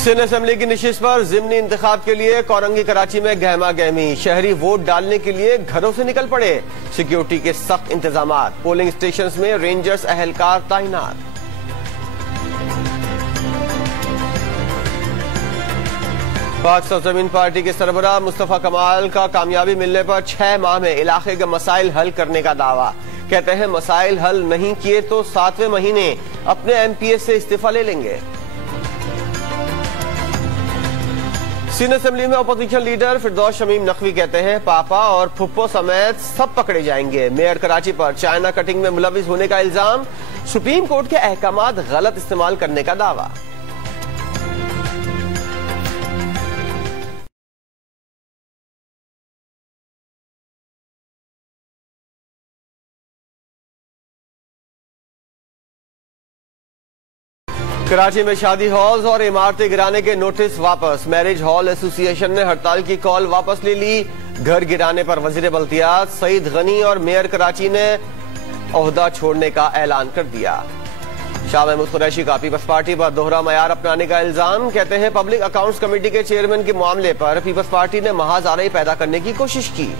Sindh assembly की नशिस्त पर ज़िमनी इंतखाब के लिए कोरंगी कराची में गहमा गहमी। शहरी वोट डालने के लिए घरों से निकल पड़े। सिक्योरिटी के सख्त इंतजाम। पोलिंग स्टेशंस में रेंजर्स अहलकार तैनात। पाक सरजमीन पार्टी के सरबराह मुस्तफा कमाल का कामयाबी मिलने पर 6 माह में इलाके के मसाइल हल करने का दावा। कहते हैं मसाइल हल नहीं किए तो 7वें महीने अपने MPS से इस्तीफा ले लेंगे। सिंध असेंबली में अपोजिशन लीडर फिरदौस शमीम नकवी कहते हैं पापा और फुप्पो समेत सब पकड़े जाएंगे। मेयर कराची पर चाइना कटिंग में मुलविस होने का इल्जाम। सुप्रीम कोर्ट के अहकामात गलत इस्तेमाल करने का दावा। कराची में शादी हॉल्स और इमारतें गिराने के नोटिस वापस। मैरिज हॉल एसोसिएशन ने हड़ताल की कॉल वापस ले ली। घर गिराने पर वजीर बल्दियात सईद गनी और मेयर कराची ने ओहदा छोड़ने का ऐलान कर दिया। शाह महमूद कुरैशी का पीपल्स पार्टी पर दोहरा मयार अपनाने का इल्जाम। कहते हैं पब्लिक अकाउंट्स कमेटी के चेयरमैन के मामले पर पीपल्स पार्टी ने महाज आरई पैदा करने की कोशिश की।